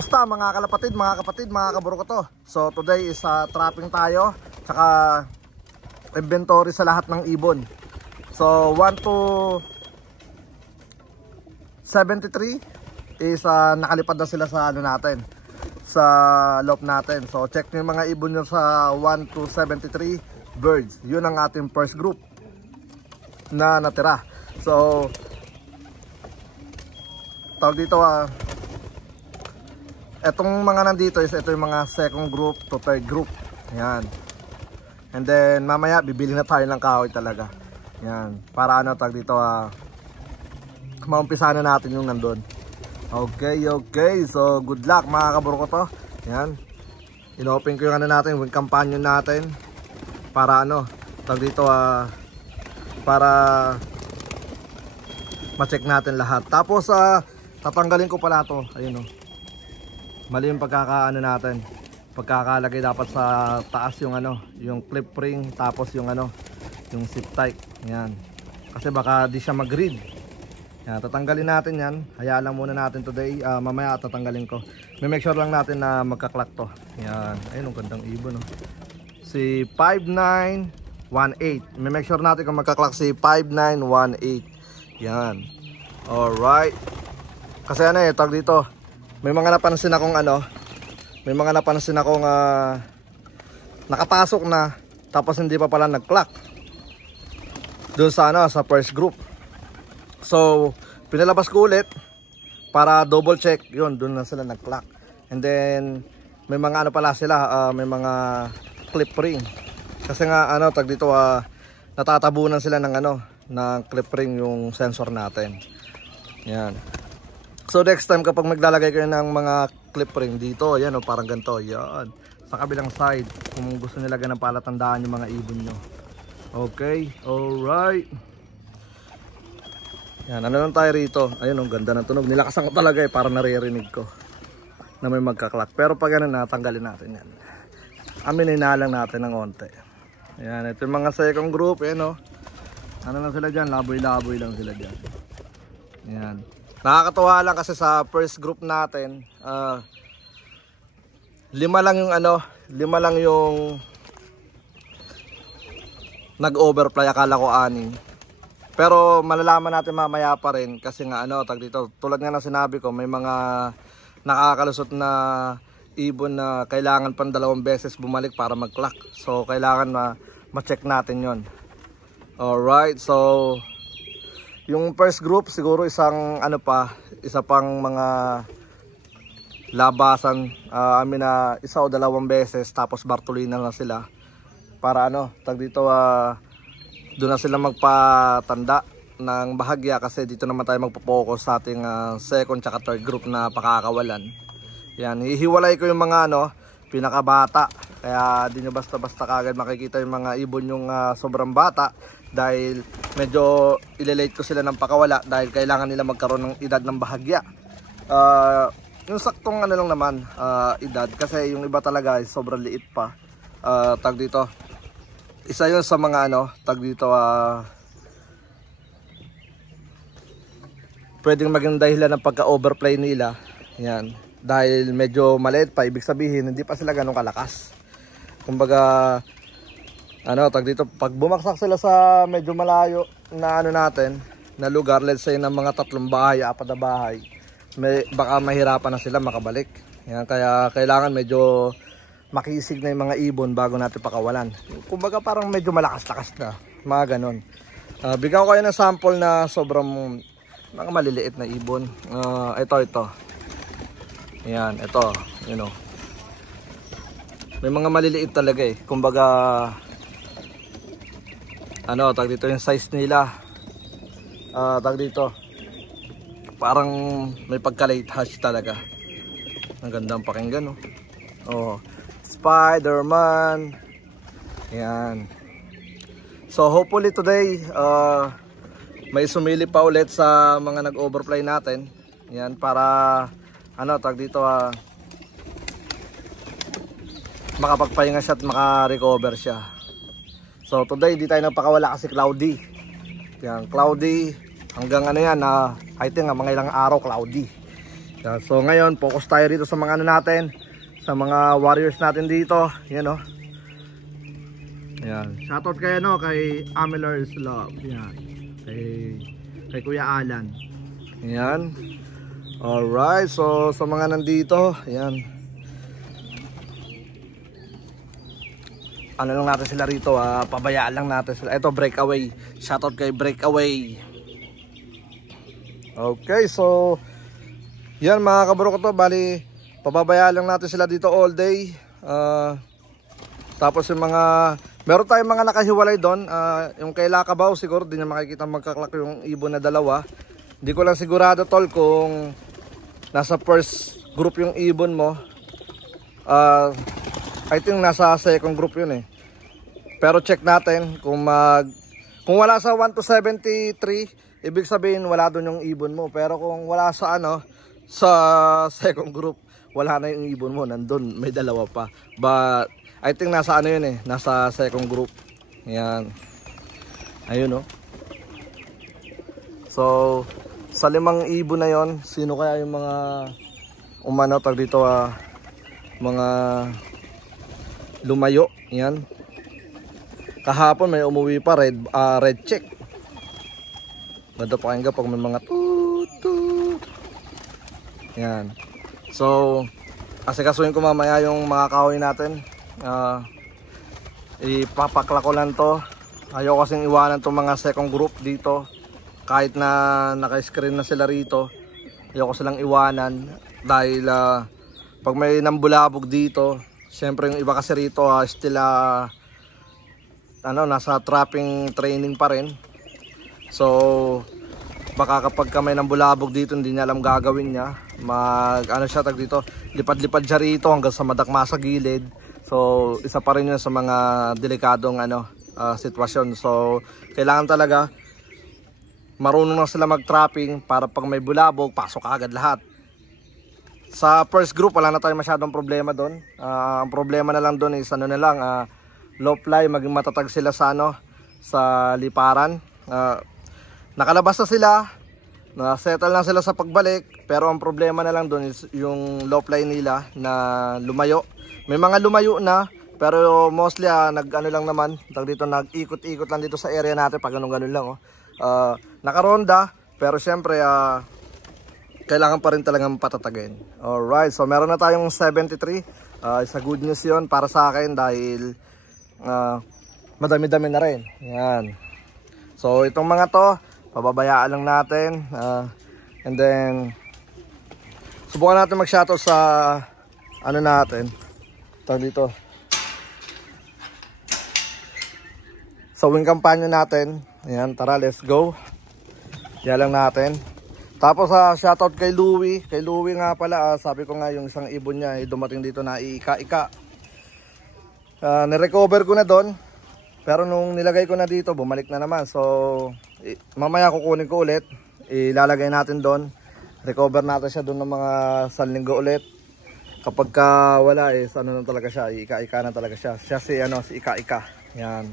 Kamusta mga kalapatid, mga kapatid, mga kaburukoto? So today is trapping tayo, tsaka inventory sa lahat ng ibon. So 1 to 73 is nakalipad na sila sa ano natin, sa loop natin. So check nyo yung mga ibon nyo sa 1 to 73 birds. Yun ang ating first group na natira. So tawag dito etong mga nandito is ito yung mga second group to third group. Yan. And then mamaya bibili na tayo ng kahoy talaga. Yan. Para ano tawag dito maumpisa na natin yung nandun. Okay. So good luck mga kaburukoto. Yan. Inopen ko yung ano natin, yung companion natin. Para ano tawag dito para ma-check natin lahat. Tapos tatanggalin ko pala to. Ayun mali yung pagkakaano natin. Pagkakalagay dapat sa taas yung ano, yung clip ring, tapos yung ano, yung zip tie. Yan. Kasi baka di siya mag-grid. Yan, tatanggalin natin yan. Hayaan lang muna natin today. Mamaya tatanggalin ko. May make sure lang natin na magka-clock to. Yan. Ayun, ang gandang ibon Si 5918. May make sure natin kung magka-clock si 5918. Yan. Alright. Kasi ano tag dito. May mga napansin akong nakapasok na tapos hindi pa pala nag-clock doon sa sa first group. So pinalabas ko ulit para double check. Yun, doon na sila nag-clock. And then may mga pala sila, may mga clip ring. Kasi nga tag dito natatabunan sila ng ng clip ring yung sensor natin. Yan. So next time kapag maglalagay kayo ng mga clip ring dito, ayan parang ganito, yan. Sa kabilang side, kung gusto nyo lagyan ng palatandaan yung mga ibon nyo. Okay, alright. Yan, ano lang tayo rito. Ayun, ang ganda ng tunog. Nilakasan ko talaga para naririnig ko na may magka-clock. Pero pag natanggalin natin yan. Aminin na lang natin ng onte. Yan, ito yung mga second group, ano lang sila dyan, laboy-laboy lang sila dyan. Yan. Nakakatuwa lang kasi sa first group natin, lima lang yung nag-overfly, akala ko 6. Pero malalaman natin mamaya pa rin kasi nga tag dito, tulad nga ng sinabi ko, may mga nakakalusot na ibon na kailangan pang 2 beses bumalik para mag-clock. So kailangan ma-check natin yon. Alright, so yung first group siguro isa pang mga labasan, isa o 2 beses tapos Bartolina lang sila para tag dito doon na sila magpatanda ng bahagya kasi dito naman tayo magpo-focus sa ating second tsaka third group na pakakawalan. Yan, hihiwalay ko yung mga pinakabata, kaya di nyo basta-basta kagad makikita yung mga ibon yung sobrang bata dahil medyo ilelate ko sila ng pakawala dahil kailangan nila magkaroon ng edad ng bahagya. Yung saktong lang naman edad kasi yung iba talaga ay sobrang liit pa. Tag dito, isa yun sa mga tag dito pwedeng maging dahilan ng pagka-overplay nila. Yan, dahil medyo maliit pa, ibig sabihin hindi pa sila ganun kalakas. Kumbaga tag dito, pag bumaksak sila sa medyo malayo na natin na lugar, let's say ng mga 3 bahay, 4 na bahay, baka mahirapan na sila makabalik. Yan, kaya kailangan medyo makisig na yung mga ibon bago natin pakawalan. Kumbaga parang medyo malakas-lakas na, mga ganon. Bigyan ko kayo ng sample na sobrang mga maliliit na ibon. Ito. Yan, ito, may mga maliliit talaga kumbaga tag dito yung size nila, tag dito parang may pagka-late hatch talaga. Ang gandang pakinggan Spider-Man. Yan. So hopefully today may sumili pa ulit sa mga nag-overfly natin. Yan, para tag dito makapagpahinga siya at makarecover siya. So today hindi tayo nagpakawala kasi cloudy. Yan, cloudy hanggang I think mga ilang araw cloudy. So ngayon, focus tayo dito sa mga ano natin, sa mga warriors natin dito. Yan o. Yan. Shoutout kay ano, kay Amelers Love. Yan. Kay Kuya Alan. Yan. Alright, so sa mga nandito, yan. Ano lang natin sila rito, pabayaan lang natin sila. Ito, breakaway. Shoutout kay breakaway. Okay, so yan mga kabro ko to, bali pababayaan lang natin sila dito all day. Tapos yung mga, meron tayong mga nakahiwalay doon. Yung kay Lakabaw siguro di niya makikita magkaklak yung ibon na dalawa. Hindi ko lang sigurado tol kung nasa first group yung ibon mo. I think nasa second group yun eh. Pero check natin kung wala sa 1 to 73, ibig sabihin wala doon yung ibon mo. Pero kung wala sa ano, sa second group, wala na yung ibon mo, nandun may dalawa pa. But I think nasa ano yun eh, nasa second group. Yan. Ayun oh. So sa 5 ibon na yon, sino kaya yung mga umano tag dito, mga lumayo. Yan. Kahapon may umuwi pa, red check. Ganda pa kayo pag may mga tut. Yan. So asikasuhin ko mamaya yung mga kahoy natin. Ipapakla ko lang to. Ayoko kasing iwanan tong mga second group dito. Kahit na naka-screen na sila rito, ayoko silang iwanan. Dahil pag may nambulabog dito, syempre yung iba kasi rito still nasa trapping training pa rin. So baka kapag may nambulabog dito, hindi niya alam gagawin niya. Siya tag dito, lipad-lipad siya rito hanggang sa madakma sa gilid. So isa pa rin yun sa mga delikadong sitwasyon. So kailangan talaga marunong na sila mag-trapping para pag may bulabog, pasok agad lahat. Sa first group wala na tayong masyadong problema doon. Ang problema na lang doon is low fly, maging matatag sila sa sa liparan. Nakalabas na sila, na-settle na sila sa pagbalik, pero ang problema na lang doon is yung low fly nila na lumayo. May mga lumayo na, pero mostly lang naman, nag-ikot-ikot lang dito sa area natin pag ganun lang oh. Nakaronda, pero syempre kailangan pa rin talagang patatagin. Alright, so meron na tayong 73. Isa good news yun para sa akin dahil madami-dami na rin. Yan. So itong mga to, pababayaan lang natin. And then subukan natin mag-shoutout sa natin. Tawag dito. Sa wing kampanya natin. Ayan, tara, let's go. Yan lang natin. Tapos shoutout kay Louie. Kay Louie nga pala, sabi ko nga yung isang ibon niya dumating dito na iika-ika. Nirecover ko na doon. Pero nung nilagay ko na dito, bumalik na naman. So mamaya kukunin ko ulit. Ilalagay natin doon. Recover natin siya doon ng mga 1 linggo ulit. Kapag wala na talaga siya, iika-ika na talaga siya. Siya si ika-ika. Yan.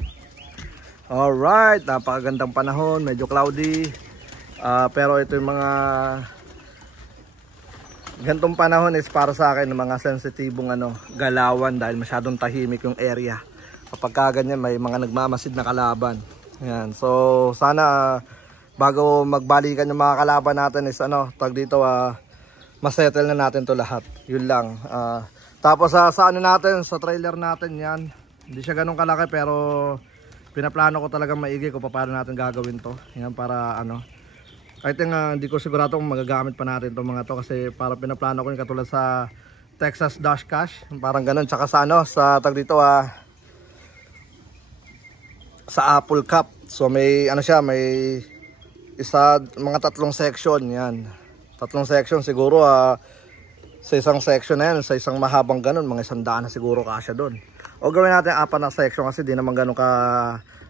Alright, napakagandang panahon, medyo cloudy. Pero ito yung mga gantong panahon is para sa akin ng mga sensitibong galawan dahil masyadong tahimik yung area. Kapag ganyan may mga nagmamasid na kalaban. Yan. So sana bago magbalikan yung mga kalaban natin is tag dito masettle na natin to lahat. Yun lang. Tapos sa natin, sa trailer natin yan. Hindi siya ganun kalaki pero pinaplano ko talagang maigi kung paano natin gagawin to. Yan para I think hindi ko sigurado kung magagamit pa natin itong mga to kasi para pinaplano ko yung katulad sa Texas Dash Cash. Parang ganun. Tsaka sa sa tag dito sa Apple Cup. So may may mga 3 section yan. 3 section siguro sa isang section na yan, sa isang mahabang ganun, mga 100 na siguro kasya doon. O gawin natin 4 na section kasi di naman ganun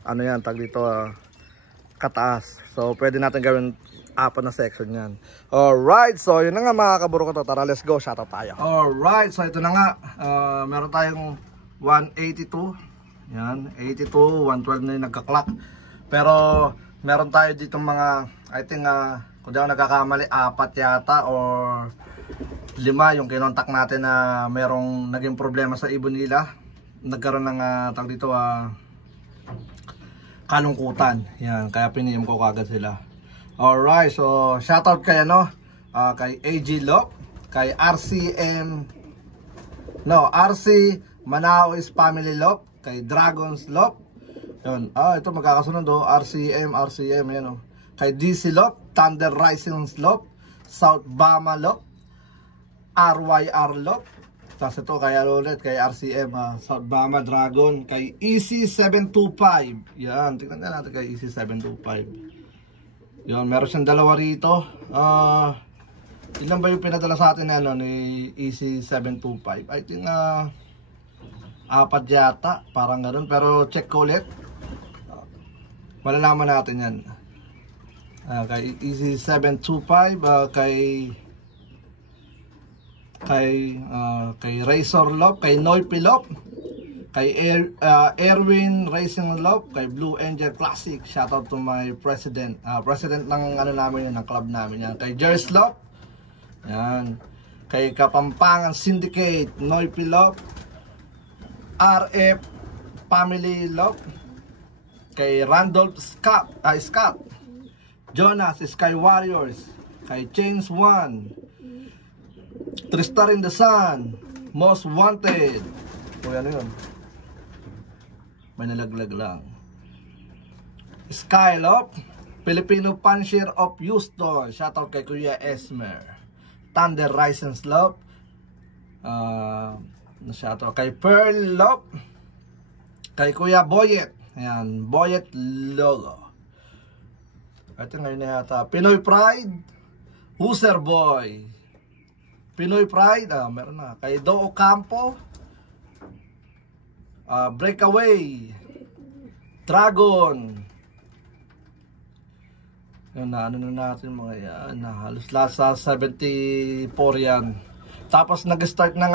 yan, tag dito kataas. So pwede natin gawin 4 na section yan. Alright, so yun na nga mga kaburo ko to. Tara, let's go, shoutout tayo. Alright, so ito na nga, meron tayong 182. Yan, 82, 112 na yung nagka-clock. Pero meron tayo ditong mga, I think kung di ako nagkakamali, 4 yata or 5 yung kinontak natin na merong naging problema sa ibon nila. Nagkaroon ng tag dito kalungkutan. Yan, kaya piniem ko kagad sila. Alright, so shoutout kay kay AG Lop, kay RC Manao's Family Lop, kay Dragons Lop. Yun. Ito magkakasunod RCM yan Kay DC Lop, Thunder Rising Lop, South Bama Lop, RYR Lop. Tapos ito kaya ulit kay RCM South Bama Dragon, kay EC725. Yan, tingnan natin kay EC725. Yun, meron siyang dalawa rito. Ilan ba yung pinadala sa atin ni EC725? I think 4 yata, parang ganoon. Pero check ko ulit. Malalaman natin yan. Kay EC725, kay Razor Lop, kay Noipy Lop, kay Erwin Racing Lop, kay Blue Angel Classic. Shoutout to my president. President ng namin ng club namin yan. Kay Jers Lop. Yan. Kay Kapampangan Syndicate, Noipy Lop, RF Family Lop, kay Randolph Scott, Jonas Sky Warriors, kay Chains 1, Tristar in the Sun, Most Wanted. Ano yun? May nalaglag lang. Skylop, Filipino Puncher of Houston. Shoutout kay Kuya Esmer. Thunder Rising Lop, shoutout kay Pearl Lop, kay Kuya Boyet. Ayan, Boyet Logo. Ito ngayon na yata. Pinoy Pride, Hooser Boy. Pinoy Pride, meron na. Kay Do Ocampo, Breakaway, Dragon. Yun na, ano na natin mga yan. Halos lahat sa 74 yan. Tapos nag-start ng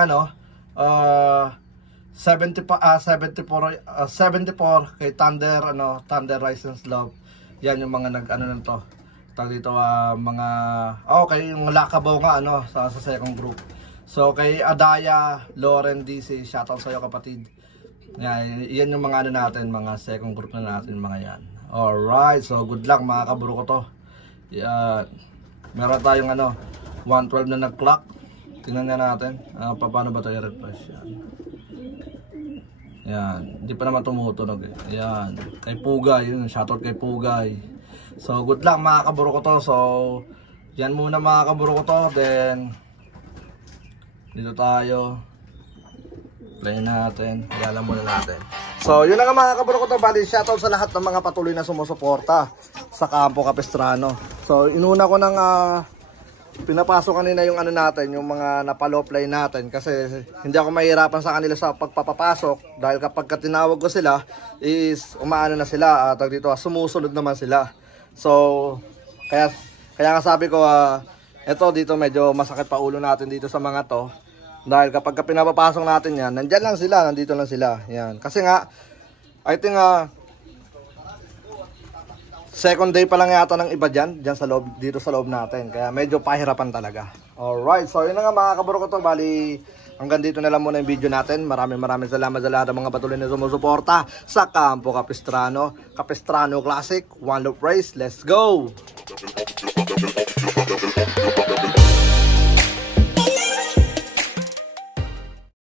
74 kay Thunder Rising Love. Yan yung mga na to. Tag dito mga kay yung Lakabaw nga sa second group. So kay Adaya, Lauren DC, shoutout sa iyo kapatid. Yan yung mga natin, mga second group na natin mga yan. Alright, so good luck mga kaburo ko to. Yan. Meron tayong 112 na nag-clock. Tingnan nga natin. Paano ba tayo refresh yan? Yan. Hindi pa naman tumutunog eh. Yan. Kay Pugay. Yun. Shoutout kay Pugay. So good luck mga kaburo ko to. So yan muna mga kaburo ko to. Then dito tayo. Play natin. Ialam muna natin. So yun na nga mga kaburo ko to. Bali shoutout sa lahat ng mga patuloy na sumusuporta sa Campo Capistrano. So inuna ko ng pinapasok kanina yung natin, yung mga napalopline natin kasi hindi ako mahirapan sa kanila sa pagpapapasok dahil kapag tinawag ko sila is umaano na sila tag dito sumusunod naman sila. So kaya nga sabi ko eto dito medyo masakit pa ulo natin dito sa mga to dahil kapag pinapapasok natin yan, nandyan lang sila, nandito lang sila. Yan. Kasi nga I think second day pa lang yata ng iba dyan sa loob, dito sa loob natin. Kaya medyo pahirapan talaga. Alright, so yun na nga mga kaburo ko to. Bali, hanggang dito na lang muna yung video natin. Maraming salamat sa lahat ng mga patuloy na sumusuporta sa Campo Capistrano. Capistrano Classic, One Loop Race, let's go!